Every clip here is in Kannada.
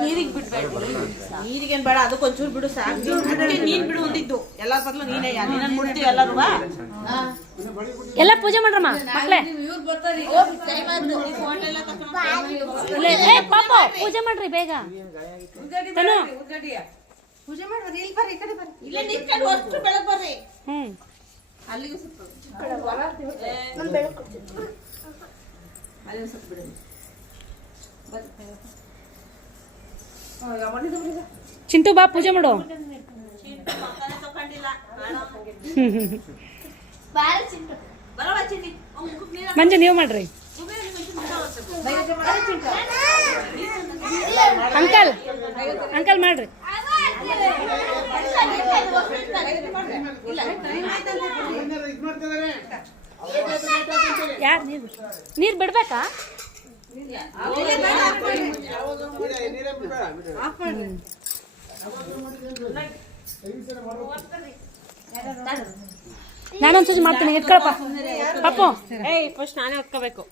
ನೀರಿಗೆ ಬಿಡ್ಬೇಡ, ನೀರಿಗೇನು ಬೇಡ, ಅದಕ್ಕೆ ಒಂಚೂರು ಬಿಡು ಸಾಕು. ನೀನ್ ಬಿಡು ಒಂದಿದ್ದು ಎಲ್ಲರ ಬದಲು ನೀನೇ ನೀನು ಬಿಡ್ತೀವಿ ಎಲ್ಲರೂ. ಎಲ್ಲ ಪೂಜೆ ಮಾಡ್ರಮ್ಮ ಮಕ್ಕಳೇ. ಪಾಪ ಪೂಜೆ ಮಾಡ್ರಿ ಬೇಗ. ಪೂಜೆ ಮಾಡ್ರಿ, ಇಲ್ಲಿ ಬರ್ರಿ, ಈ ಕಡೆ ಬರ್ರಿ, ಇಲ್ಲೇ ನಿಂತ್ಕೊಂಡು ಅಷ್ಟು ಬೆಳಗ್ಗೆ ಬರ್ರಿ. ಅಲ್ಲಿಗೂ ಸುತ್ತ ಅಲ್ಲಿಗೂ ಸುತ್ತ ಬಿಡಿ. ಚಿಂಟು ಬಾ ಪೂಜೆ ಮಾಡು. ಮಂಜು ನೀವು ಮಾಡ್ರಿ. ಅಂಕಲ್ ಅಂಕಲ್ ಮಾಡ್ರಿ. ಯಾರು ನೀರು ಬಿಡ್ಬೇಕಾ? ನಾನೊಂದು ಸೂಜಿ ಮಾಡ್ತೀನಿ, ಇಟ್ಕೊಳಪ್ಪ ಪಪ್ಪು. ಫಸ್ಟ್ ನಾನೇ ಹೊತ್ಕೋಬೇಕು.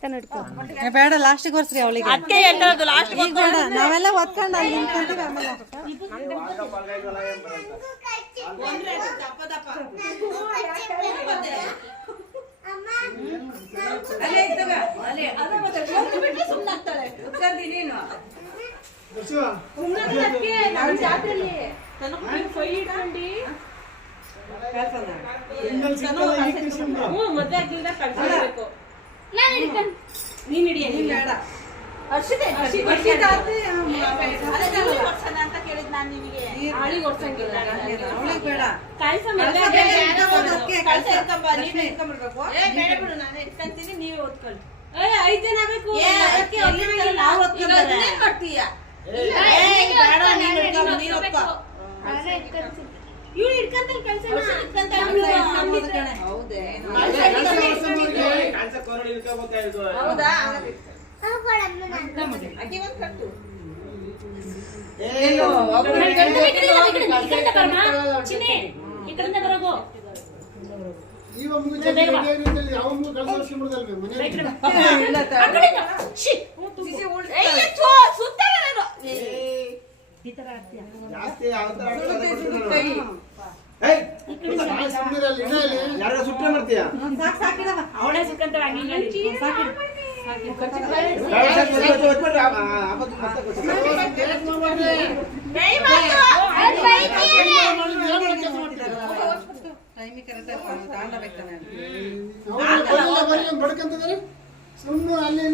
ಬೇಡ, ಲಾಸ್ಟಿಗೆ ಬರ್ಸ್ರಿ ಅವಳಿಗೆ. ಅದಕ್ಕೆ ಹೇಳ್ತಾರದು ಲಾಸ್ಟ್ ಬೇಡ, ನಾವೆಲ್ಲ ಹೊತ್ಕೊಂಡು ಅಲ್ಲಿ ನಿಂತ್ಕೊಂಡ್ರೆ ಆಮೇಲೆ ಮದ್ವೆ ಆಗಿಲ್ದ ಕಳ್ಸಬೇಕು. ನೀನ್ ಹಿಡಿಯ, ನೀನ್ ಬೇಡ. ಅಂತ ಕೇಳಿದ್ ನಾನು ನಿಮಗೆ. ಅವಳಿಗೆ ಓಡ್ಸಂಗಿಲ್ಲ, ಅವಳಿಗೆ ಬೇಡ. ಬೇಡ ಬಿಡು, ನಾನೇ ಇಟ್ಕೊಂತೀನಿ, ನೀವೇ ಓದ್ಕೊಳ್ಳಿ. 5 ಜನ ಬೇಕು. ಮಾಡ್ತೀಯ ಇವಳು ಇಟ್ಕೊಂತಲ್ ಕೆಲಸ. ಹೌದಾ? ಅಕ್ಕಿ ಒಂದು ಕಟ್ಟು. ಸುಟ್ಟ ಮಾಡ್ತೀಯ ಅವಳೇ ಸುಕ್ಕಂತ ಬಡ್ಕಂತಂದ್ರೆ ಸುಮ್ಮನೆ ಅಲ್ಲೇ